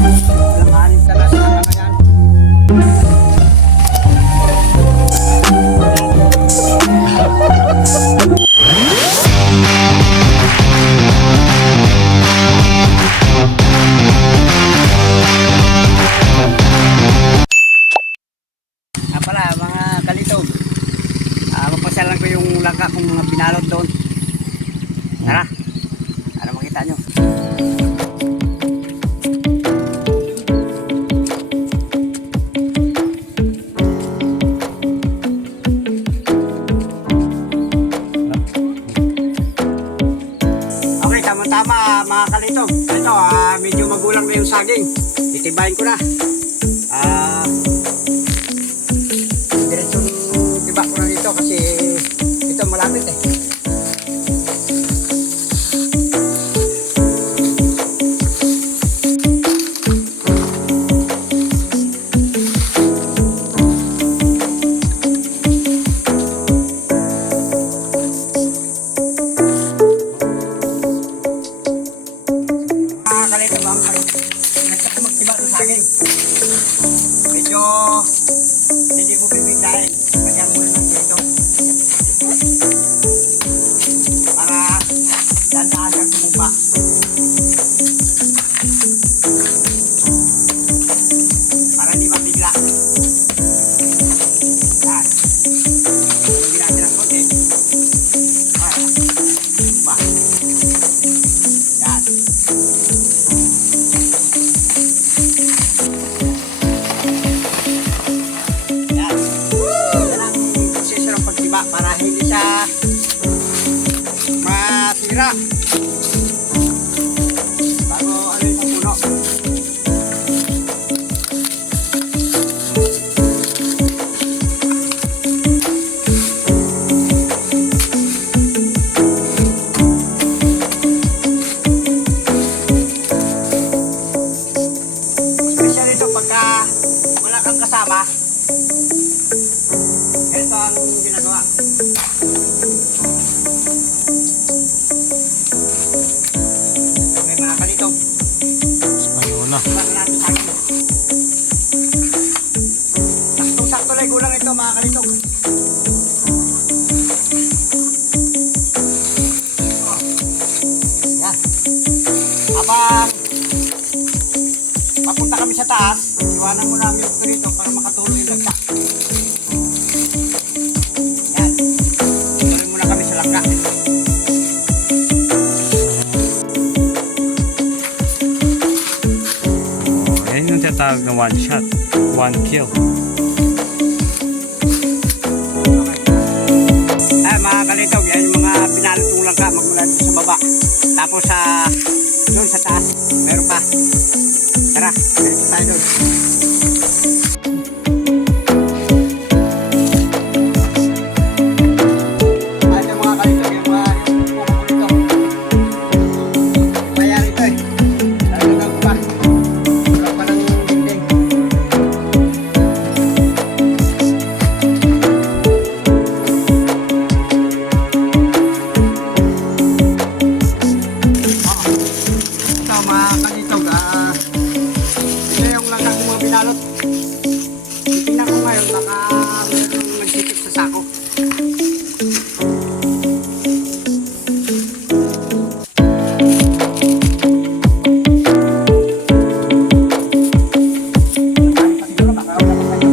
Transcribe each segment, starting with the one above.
Alanganin ka na sa mga yan. Pala mga kalitog, mapasyalan ko yung langka kong mga binalot doon. Tara, para makita nyo. Okay, tama-tama mga kalitog. Ito, medyo magulang na yung saging. Titibayin ko na. Diretsong tiba ko na dito kasi ito malapit eh. Kalito ba ang magtiba ng saging? Medyo hindi mo bibiglayin. Kaya mo lang dito. Para dandaan kang tumumpa. Para hindi mabigla. Yan. Lagyan natin ng konti. Para tumumpa. Yan. Yan. Yan ang proseso ng pagtiba para hindi siya masira. Bago ano yung puno. Special ito pagka wala kang kasama. Ito ang ginagawa. Okay mga kalitog. Ayun na. Bago natin sa akin. Saktong-sakto lang gulang ito mga kalitog. Yan. Habang papunta kami sa taas, iwanan mo namin ito rito para makatulong yung langka. Yan. Tuloy muna kami sa langka. Yan yung tinatawag na one shot, one kill. Ay mga kalitog, yan yung mga pinalot kong langka magmula dito sa baba. Tapos doon sa taas, meron pa. Tara, dito tayo doon. Ay, yung mga kalitog, yung mga pupunto. Kaya rito eh. Talagang pa. Wala pa ng dinding. Ito mga kalitog, ito yung langka ng mga binalot. Titingnan ko ngayon, baka mayroong nagsikip sa sako. Siguro baka wala pa kayo.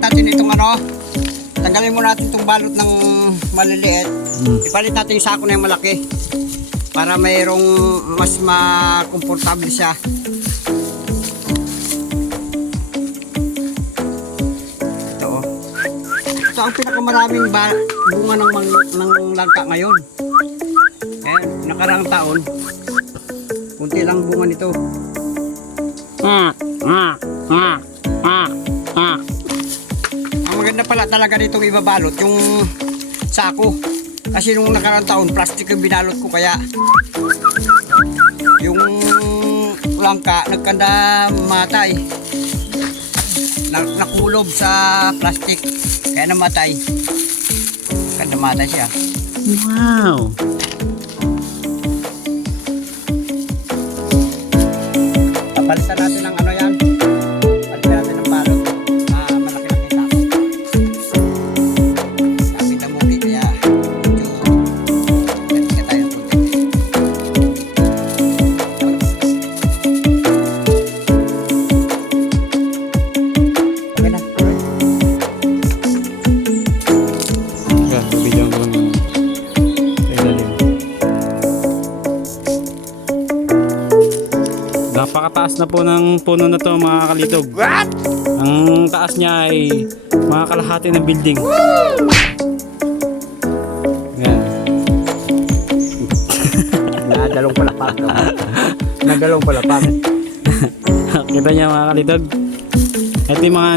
Natin itong ano, tanggalin mo natin itong balot ng maliliit. Ipalit natin yung sako na yung malaki para mayroong mas makomportable siya. Ito oh. Ito ang pinakamaraming bunga ng langka ngayon. Ayan, nakaraang taon, kunti lang bunga nito. Ang maganda pala talaga dito ibabalot yung sako. Kasi nung nakaraang taon, plastic yung binalot ko kaya yung bangka, nagkanda matay. Nakulob sa plastic, kaya namatay. Kanda matay siya. Wow. Papalitan natin ng ano yan. Palitan natin ng balot. Malaki-laki tao. Sabi na muli, kaya medyo ganti tayo puti. Okay na. Yeah, bigyan ko ng ilalim. Napakataas na po ng puno na to mga kalitog. What? Ang taas niya ay mga kalahati ng building. Yan. Nadalong palapag. Nadalong palapag. Kita niya mga kalitog. Ito yung mga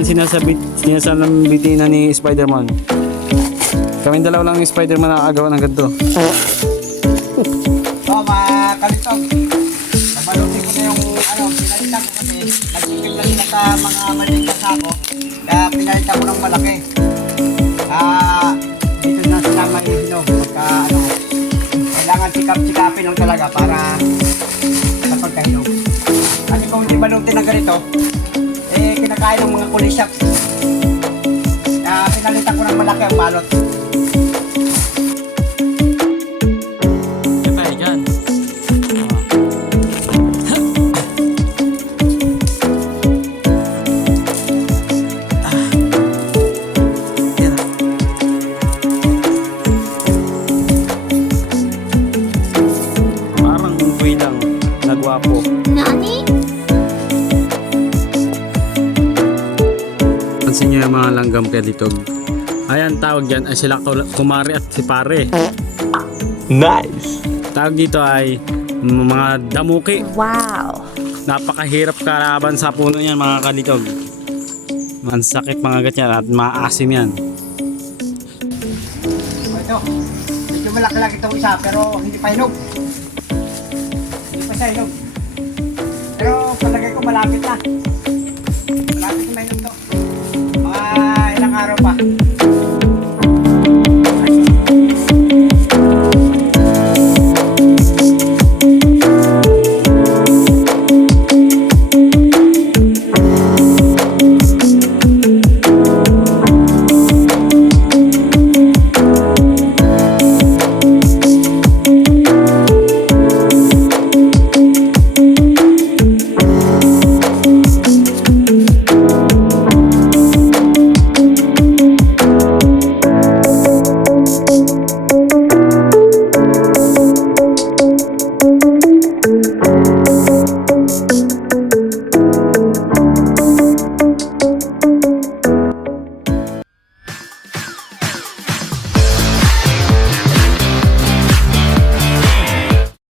sinasabitin ni Spider-Man. Kaming dalawa lang ni Spider-Man nakakagawa ng ganito. So mga kalitog, nabalutin ko na yung ano, pinalitan ko kasi nagsisigil na sila sa mga maliit na sako. Kaya pinalitan ko ng malaki. Dito na sila maihinog. Pagka ano, kailangan sikap-sikapin lang talaga para sa pagkahinog. Kasi kung hindi balutin ng ganito, eh kinakain ng mga kulisyap. Kaya pinalitan ko ng malaki ang balot. Yan tayo dyan. Parang unggoy lang, nagwapo. Nani? Pansin niyo yung mga langgam kalitog. Ayan, tawag dyan ay sila kumari at si pare. Nice. Tawag dito ay mga damuki. Wow. Napakahirap kalaban sa puno yan mga kalitog. Mansakit mga ganyan at maasim yan. O ito, medyo malaki lang itong isa pero hindi pa hinog. Hindi pa siya hinog. Pero palagay ko malapit na.